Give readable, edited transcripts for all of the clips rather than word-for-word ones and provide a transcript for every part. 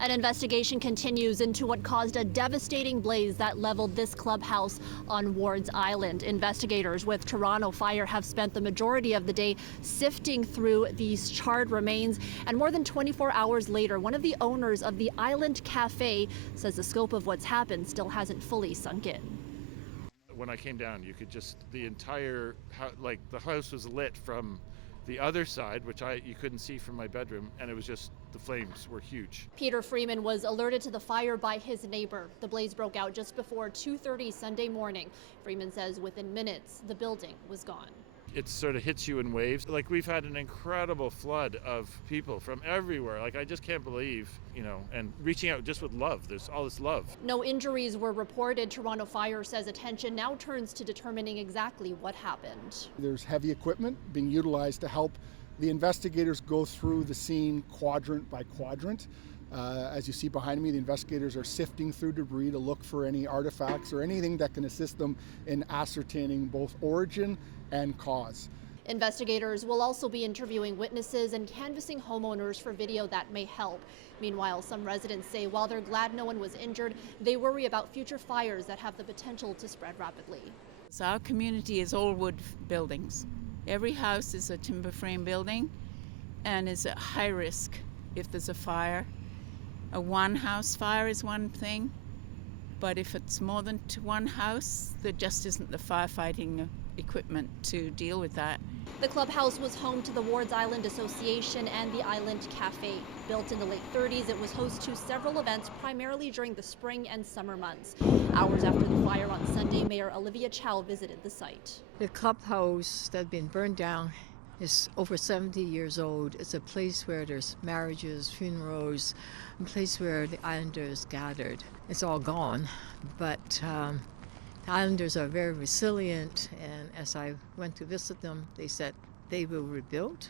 An investigation continues into what caused a devastating blaze that leveled this clubhouse on Wards Island. Investigators with Toronto Fire have spent the majority of the day sifting through these charred remains. And more than 24 hours later, one of the owners of the Island Cafe says the scope of what's happened still hasn't fully sunk in. When I came down, you could just, the entire, the house was lit from the other side, which you couldn't see from my bedroom, and it was just, the flames were huge. Peter Freeman was alerted to the fire by his neighbor. The blaze broke out just before 2:30 Sunday morning. Freeman says within minutes, the building was gone. It sort of hits you in waves. Like, we've had an incredible flood of people from everywhere. Like, I just can't believe, and reaching out just with love. There's all this love. No injuries were reported. Toronto Fire says attention now turns to determining exactly what happened. There's heavy equipment being utilized to help the investigators go through the scene quadrant by quadrant. As you see behind me, the investigators are sifting through debris to look for any artifacts or anything that can assist them in ascertaining both origin and cause. Investigators will also be interviewing witnesses and canvassing homeowners for video that may help. Meanwhile, some residents say while they're glad no one was injured, they worry about future fires that have the potential to spread rapidly. So our community is all wood buildings. Every house is a timber frame building and is at high risk if there's a fire. A one house fire is one thing, but if it's more than one house, there just isn't the firefighting equipment to deal with that. The clubhouse was home to the Wards Island Association and the Island Cafe. Built in the late 30s, it was host to several events, primarily during the spring and summer months. Hours after the fire on Sunday, Mayor Olivia Chow visited the site. The clubhouse that had been burned down is over 70 years old. It's a place where there's marriages, funerals, a place where the islanders gathered. It's all gone, but the islanders are very resilient, and as I went to visit them, they said they will rebuild.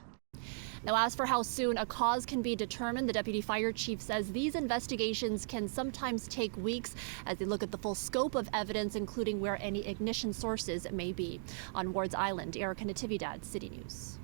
Now, as for how soon a cause can be determined, the deputy fire chief says these investigations can sometimes take weeks as they look at the full scope of evidence, including where any ignition sources may be. On Wards Island, Natividad, City News.